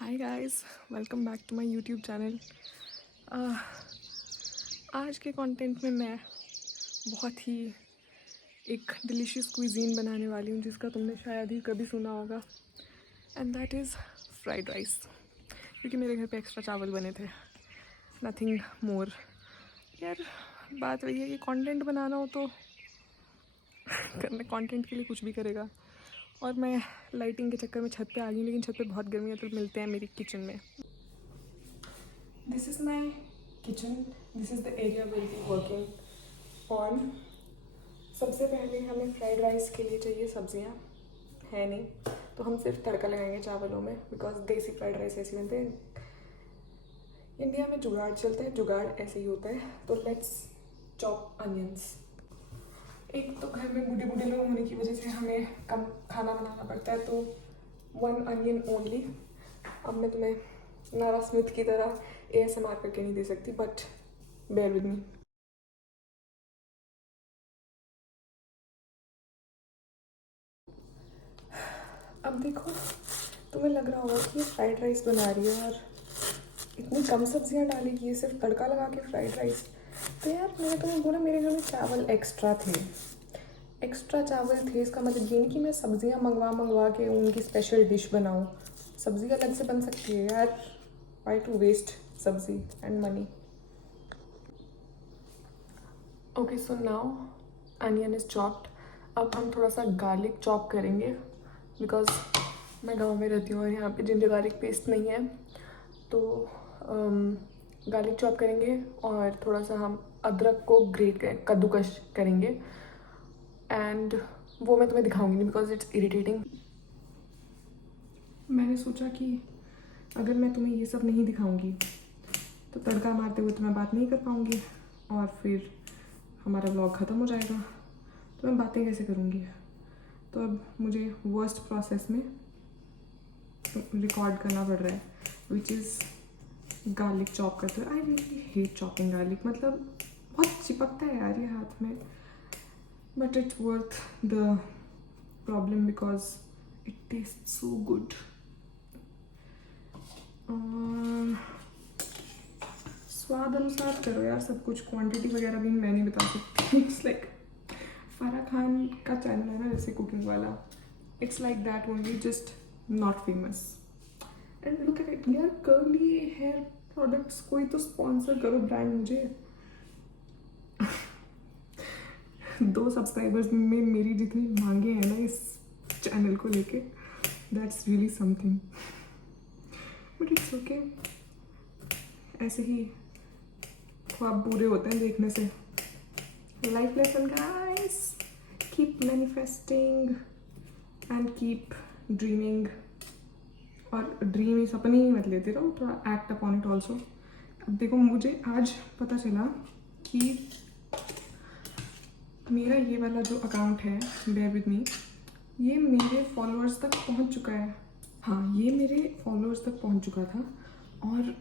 Hi guys, welcome back to my YouTube channel. आज के content में मैं बहुत ही एक डिलीशियस क्विजीन बनाने वाली हूँ जिसका तुमने शायद ही कभी सुना होगा, and that is fried rice. क्योंकि मेरे घर पे एक्स्ट्रा चावल बने थे, नथिंग मोर। यार बात वही है कि कंटेंट बनाना हो तो करने कंटेंट के लिए कुछ भी करेगा। और मैं लाइटिंग के चक्कर में छत पे आ गई, लेकिन छत पे बहुत गर्मी है, तो मिलते हैं मेरी किचन में। This is my kitchen, this is the area will be working on. सबसे पहले हमें फ्राइड राइस के लिए चाहिए सब्जियां, है नहीं तो हम सिर्फ तड़का लगाएंगे चावलों में, बिकॉज देसी फ्राइड राइस ऐसे बनते हैं। इंडिया में जुगाड़ चलता है, जुगाड़ ऐसे ही होता है। तो लेट्स चॉप अनियंस। एक तो घर में बूढ़े बूढ़े लोग होने की वजह से हमें कम खाना बनाना पड़ता है, तो 1 अनियन ओनली। अब मैं तुम्हें नारा स्मिथ की तरह ASMR करके नहीं दे सकती, बट बेयर विद मी। अब देखो, तुम्हें लग रहा होगा कि ये फ्राइड राइस बना रही है और इतनी कम सब्जियां डालेगी, ये सिर्फ तड़का लगा के फ्राइड राइस। तो यार मैंने तुम्हें बोला मेरे घर में चावल एक्स्ट्रा थे, एक्स्ट्रा चावल थे। इसका मतलब ये नहीं कि मैं सब्जियां मंगवा मंगवा के उनकी स्पेशल डिश बनाऊँ। सब्जी अलग से बन सकती है यार, वाई टू वेस्ट सब्जी and money. Okay, so now onion is chopped. अब हम थोड़ा सा गार्लिक चॉप करेंगे, बिकॉज मैं गांव में रहती हूँ और यहाँ पे जिंजर गार्लिक पेस्ट नहीं है। तो गार्लिक चॉप करेंगे और थोड़ा सा हम अदरक को ग्रेट करें, कद्दूकश करेंगे। एंड वो मैं तुम्हें दिखाऊंगी नहीं, बिकॉज इट्स इरिटेटिंग। मैंने सोचा कि अगर मैं तुम्हें ये सब नहीं दिखाऊंगी तो तड़का मारते हुए तो मैं बात नहीं कर पाऊंगी और फिर हमारा व्लॉग ख़त्म हो जाएगा। तो मैं बातें कैसे करूँगी? तो अब मुझे वर्स्ट प्रोसेस में रिकॉर्ड करना पड़ रहा है, विच इज़ गार्लिक चॉप करते हुए। I really hate chopping garlic, मतलब बहुत चिपकता है यार ये हाथ में, but it's worth the problem because it taste so good. स्वाद अनुसार करो यार सब कुछ, क्वांटिटी वगैरह भी मैं नहीं बता सकती। इट्स लाइक फराह खान का चैनल है ना जैसे कुकिंग वाला, it's like that only, just not famous. And look at it यार, कर्ली हेयर प्रोडक्ट्स कोई तो स्पॉन्सर करो ब्रांड मुझे। 2 सब्सक्राइबर्स में मेरी जितनी मांगे हैं ना इस चैनल को लेके, that's really something, but it's okay. ऐसे ही ख्वाब पूरे होते हैं देखने से। Life lesson guys, keep manifesting and keep dreaming. और ड्रीम ही सपने ही मत लेते रहो, थोड़ा एक्ट अपॉन इट ऑल्सो। अब देखो, मुझे आज पता चला कि मेरा ये वाला जो अकाउंट है, बेयर विद मी, ये मेरे फॉलोअर्स तक पहुंच चुका है। हाँ, ये मेरे फॉलोअर्स तक पहुंच चुका था और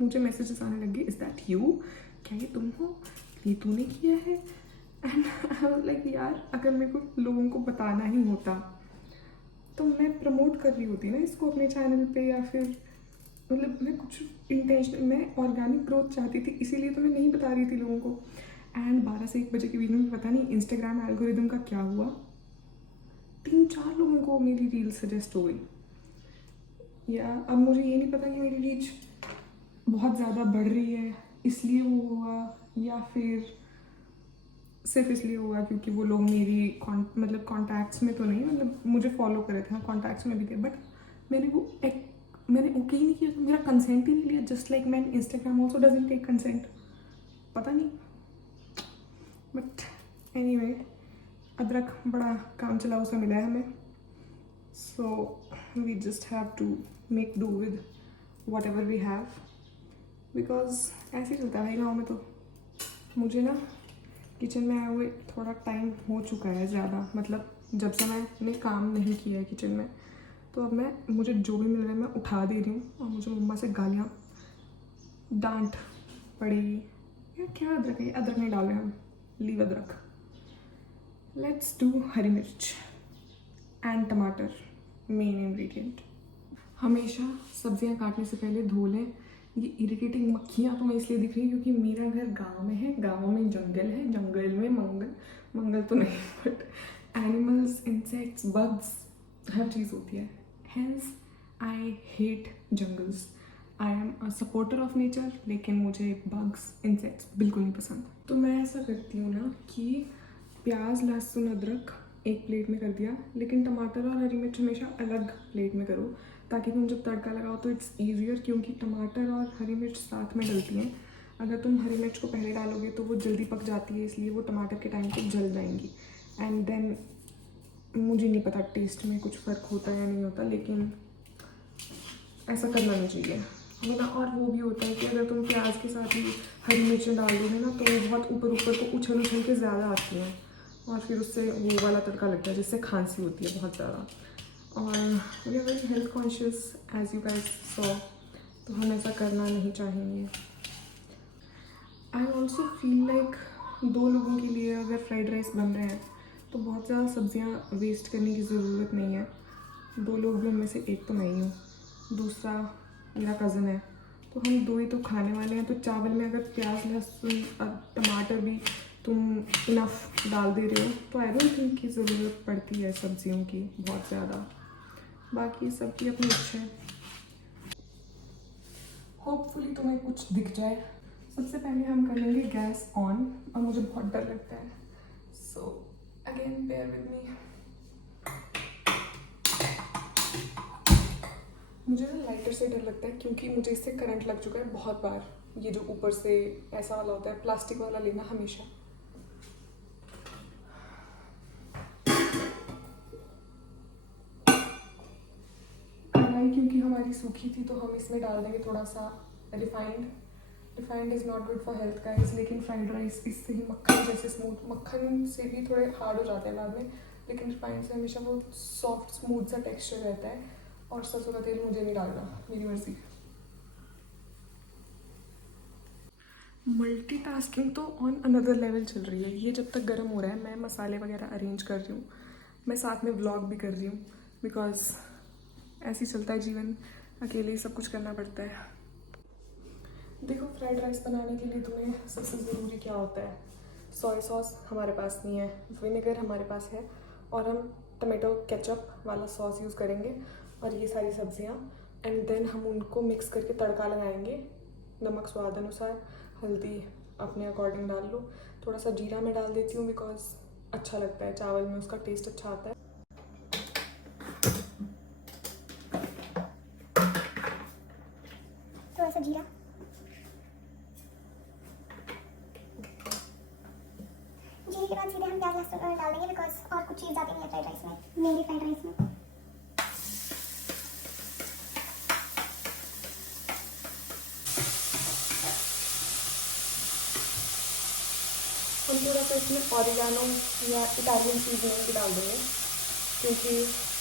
मुझे मैसेजेस आने लगे, इज़ दैट यू, क्या ये तुम हो, ये तूने किया है? एंड आई वाज लाइक यार, अगर मेरे को लोगों को बताना ही होता तो मैं प्रमोट कर रही होती ना इसको अपने चैनल पे, या फिर मतलब मैं कुछ इंटेंशनल, मैं ऑर्गेनिक ग्रोथ चाहती थी, इसीलिए तो मैं नहीं बता रही थी लोगों को। एंड 12 से 1 बजे के बीच में पता नहीं इंस्टाग्राम एल्गोरिदम का क्या हुआ, 3-4 लोगों को मेरी रील सजेस्ट हो गई। या अब मुझे ये नहीं पता कि मेरी रीच बहुत ज़्यादा बढ़ रही है इसलिए वो हुआ, या फिर सिर्फ इसलिए हुआ क्योंकि वो लोग मेरी मतलब कॉन्टैक्ट्स में तो नहीं, मतलब मुझे फॉलो करे थे, कॉन्टैक्ट्स में भी थे, बट मैंने वो मैंने ओके ही नहीं किया, मेरा कंसेंट ही नहीं लिया। Just like man, Instagram also doesn't take consent, पता नहीं, बट एनीवे, अदरक बड़ा काम चलाऊ सा मिला है हमें, so we just have to make do with whatever we have, because ऐसे ही चलता है भाई गाँव में। तो मुझे ना किचन में आए हुए थोड़ा टाइम हो चुका है ज़्यादा, मतलब जब से मैंने काम नहीं किया है किचन में, तो अब मुझे जो भी मिल रहा है मैं उठा दे रही हूँ और मुझे मम्मा से गालियाँ, डांट पड़ेगी। यार क्या अदरक है, अदरक नहीं डाल रहे हम, लीव अदरक। लेट्स डू हरी मिर्च एंड टमाटर, मेन इंग्रेडिएंट। हमेशा सब्जियां काटने से पहले धो लें। ये इरिटेटिंग मक्खियाँ तो मैं इसलिए दिख रही हैं क्योंकि मेरा घर गांव में है, गांव में जंगल है, जंगल में मंगल तो नहीं बट एनिमल्स, इंसेक्ट्स, बग्स, हर चीज़ होती है। Hence I hate jungles. I am a supporter of nature, लेकिन मुझे बग्स, इंसेक्ट्स बिल्कुल नहीं पसंद। तो मैं ऐसा करती हूँ ना कि प्याज, लहसुन, अदरक एक प्लेट में कर दिया, लेकिन टमाटर और हरी मिर्च हमेशा अलग प्लेट में करो, ताकि तुम जब तड़का लगाओ तो इट्स ईजियर, क्योंकि टमाटर और हरी मिर्च साथ में डलती हैं। अगर तुम हरी मिर्च को पहले डालोगे तो वो जल्दी पक जाती है, इसलिए वो टमाटर के टाइम पे जल जाएंगी। एंड देन मुझे नहीं पता टेस्ट में कुछ फ़र्क होता है या नहीं होता, लेकिन ऐसा करना नहीं चाहिए वरना। और वो भी होता है कि अगर तुम प्याज के साथ ही हरी मिर्चें डाल दोगे ना तो वो बहुत ऊपर ऊपर को उछल उछल के ज़्यादा आती हैं, और फिर उससे वो वाला तड़का लगता है जिससे खांसी होती है बहुत ज़्यादा। और we are very health conscious as you guys saw, तो हम ऐसा करना नहीं चाहेंगे। आई ऑल्सो फील लाइक 2 लोगों के लिए अगर फ्राइड राइस बन रहे हैं तो बहुत ज़्यादा सब्जियां वेस्ट करने की ज़रूरत नहीं है। 2 लोग भी, उनमें से एक तो मैं ही हूँ, दूसरा मेरा कज़न है, तो हम 2 ही तो खाने वाले हैं। तो चावल में अगर प्याज, लहसुन और टमाटर भी तुम इनफ डाल दे रहे हो तो आई डोंट थिंक कि ज़रूरत पड़ती है सब्जियों की बहुत ज़्यादा। बाकी सबकी अपनी इच्छा है। होपफुली तुम्हें कुछ दिख जाए। सबसे पहले हम कर लेंगे गैस ऑन, और मुझे बहुत डर लगता है, so again bear with me. मुझे ना लाइटर से डर लगता है क्योंकि मुझे इससे करंट लग चुका है बहुत बार। ये जो ऊपर से ऐसा वाला होता है, प्लास्टिक वाला लेना हमेशा। कढ़ाई क्योंकि हमारी सूखी थी तो हम इसमें डाल देंगे थोड़ा सा refined. Refined is not good for health guys, लेकिन फ्राइड राइस इससे ही मक्खन जैसे स्मूथ, मक्खन से भी थोड़े हार्ड हो जाते हैं बाद में, लेकिन रिफाइंड से हमेशा वो सॉफ्ट स्मूथ सा टेक्सचर रहता है। और सरसों का तेल मुझे नहीं डालना, मेरी मर्जी। मल्टीटास्किंग तो ऑन अनदर लेवल चल रही है। ये जब तक गर्म हो रहा है मैं मसाले वगैरह अरेंज कर रही हूँ, मैं साथ में व्लॉग भी कर रही हूँ, बिकॉज ऐसे ही चलता है जीवन, अकेले ही सब कुछ करना पड़ता है। देखो, फ्राइड राइस बनाने के लिए तुम्हें सबसे ज़रूरी क्या होता है? सोया सॉस हमारे पास नहीं है, विनेगर हमारे पास है, और हम टमाटो केचप वाला सॉस यूज़ करेंगे, और ये सारी सब्जियाँ। एंड देन हम उनको मिक्स करके तड़का लगाएंगे। नमक स्वाद अनुसार, हल्दी अपने अकॉर्डिंग डाल लो, थोड़ा सा जीरा मैं डाल देती हूँ बिकॉज अच्छा लगता है, चावल में उसका टेस्ट अच्छा आता है। थोड़ा सा जीरा, जीरे के बाद सीधे हम प्याज लहसुन डाल देंगे बिकॉज और कुछ चीज़ जाती नहीं है फ्राइड राइस में, मेनली फ्राइड राइस में। हम थोड़ा सा इसमें ऑरिगानो या इटालियन सीजनिंग भी डाल देंगे, क्योंकि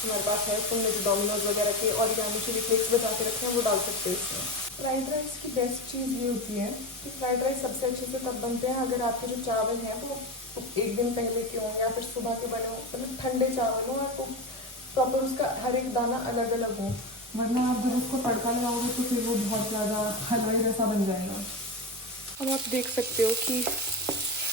हमारे पास है, तुमने जो डोमिनोज वगैरह के ऑरिगानो चिली फ्लेक्स बचा के रखे हैं वो डाल सकते हो इसमें। फ्राइड राइस की बेस्ट चीज़ ये होती है कि फ्राइड राइस सबसे अच्छे से तब बनते हैं अगर आपके जो चावल हैं वो एक दिन पहले के हों या फिर सुबह के बने हों, मतलब ठंडे चावल हों, और तो प्रॉपर उसका हर एक दाना अलग अलग हो। वरना आप जब उसको तड़का लगाओगे तो फिर वो बहुत ज़्यादा हलवाई जैसा बन जाएगा। अब आप देख सकते हो कि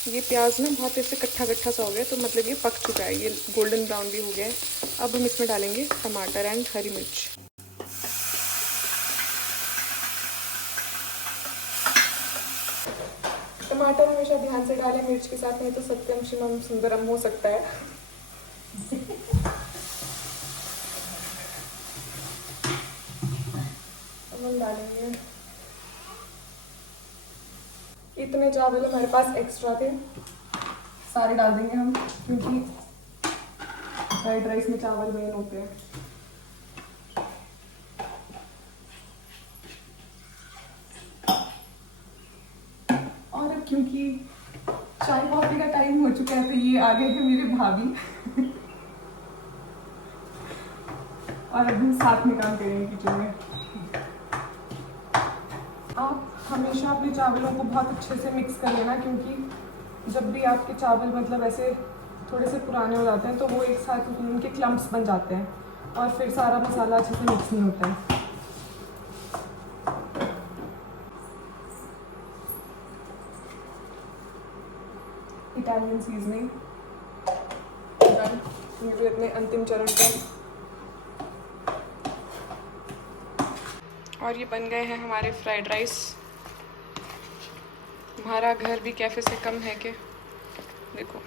ये प्याज ना बहुत ऐसे कट्ठा कट्ठा सा हो गया, तो मतलब ये पक चुका है, ये गोल्डन ब्राउन भी हो गया है। अब हम इसमें डालेंगे टमाटर एंड हरी मिर्च। टमाटर हमेशा ध्यान से डालें मिर्च के साथ, नहीं तो सत्यम शिवम सुंदरम हो सकता है। अब हम डालेंगे, इतने चावल हमारे पास एक्स्ट्रा थे, सारे डाल देंगे हम, क्योंकि फ्राइड राइस में चावल मेन होते हैं। और अब क्योंकि चाय कॉफी का टाइम हो चुका है तो ये आ गए हैं मेरे भाभी और अब हम साथ में काम करेंगे किचन में। आप हमेशा अपने चावलों को बहुत अच्छे से मिक्स कर लेना, क्योंकि जब भी आपके चावल मतलब ऐसे थोड़े से पुराने हो जाते हैं तो वो एक साथ उनके क्लम्प्स बन जाते हैं, और फिर सारा मसाला अच्छे से मिक्स नहीं होता है। इटालियन सीजनिंग ये भी अपने अंतिम चरण पर। और ये बन गए हैं हमारे फ्राइड राइस। हमारा घर भी कैफ़े से कम है कि देखो।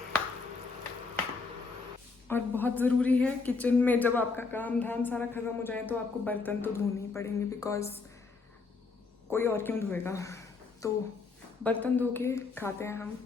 और बहुत ज़रूरी है किचन में जब आपका काम धाम सारा ख़त्म हो जाए तो आपको बर्तन तो धोने ही पड़ेंगे, बिकॉज़ कोई और क्यों धोएगा। तो बर्तन धो के खाते हैं हम।